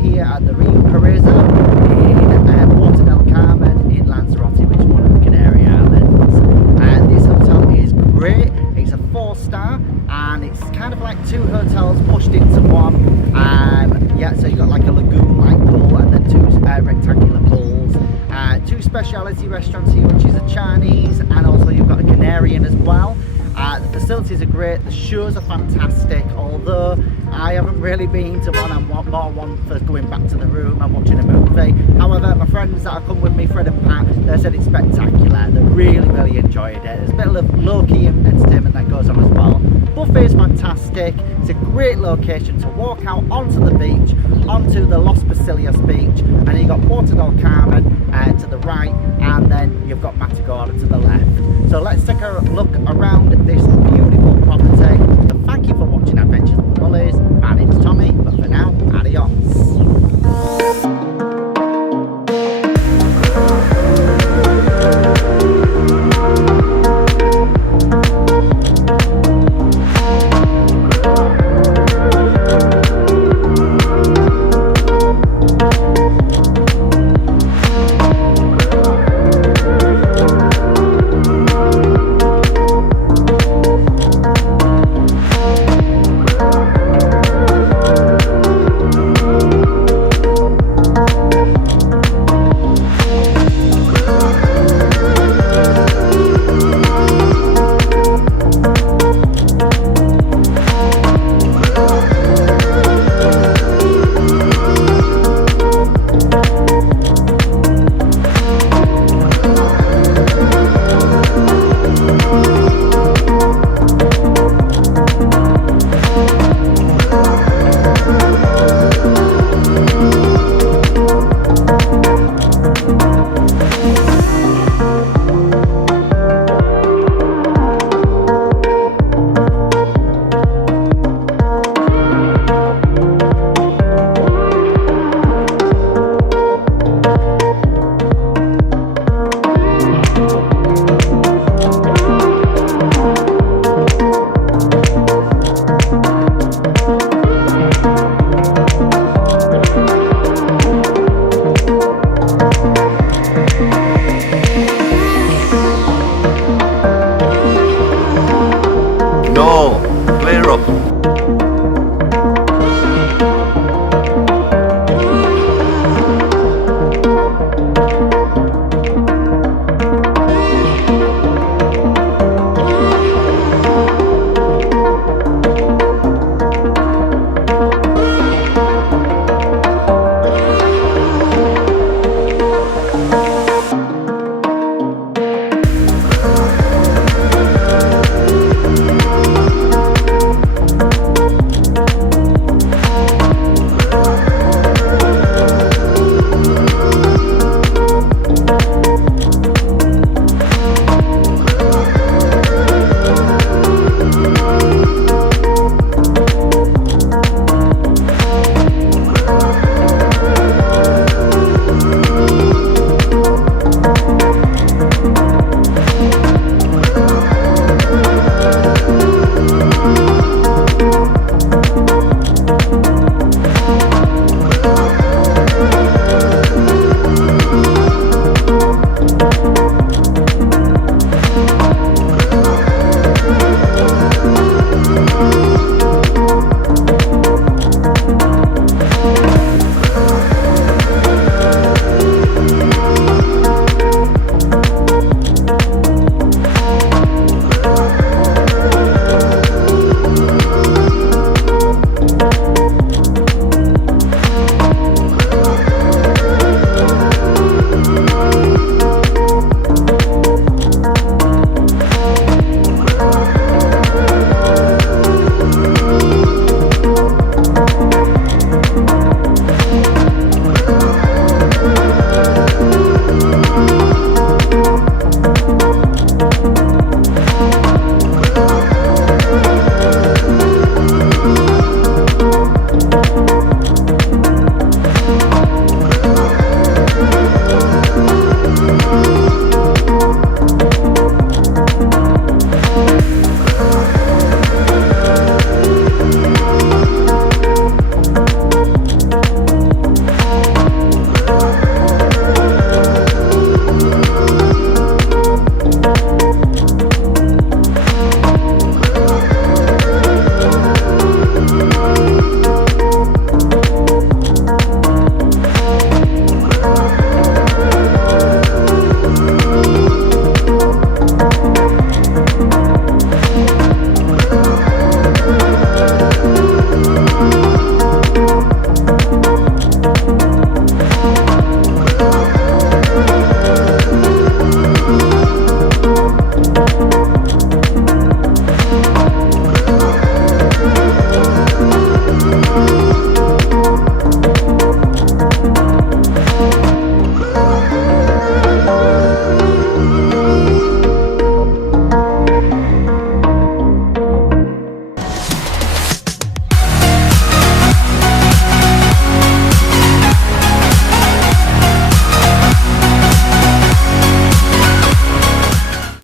here at the Riu Paraiso in Puerto Del Carmen in Lanzarote, which is one of the Canary Islands. And this hotel is great. It's a 4-star and it's kind of like 2 hotels pushed into one. Yeah, so you've got like a lagoon-like pool and then 2 rectangular pools. 2 specialty restaurants here, which is a Chinese, and also you've got a Canary in as well. The facilities are great, the shows are fantastic, although I haven't really been to one. I'm more one for going back to the room and watching a movie. However, my friends that have come with me, Fred and Pat, they said it's spectacular. They really enjoyed it. There's a bit of low-key entertainment that goes on as well. Buffet is fantastic. It's a great location to walk out onto the beach, onto the Los Pocillos beach, and then you've got Puerto Del Carmen to the right, and then you've got Matagorda to the left. So let's take a look around this beautiful property. So thank you for watching Adventures with the Bullies. My name's Tommy, but for now, adios.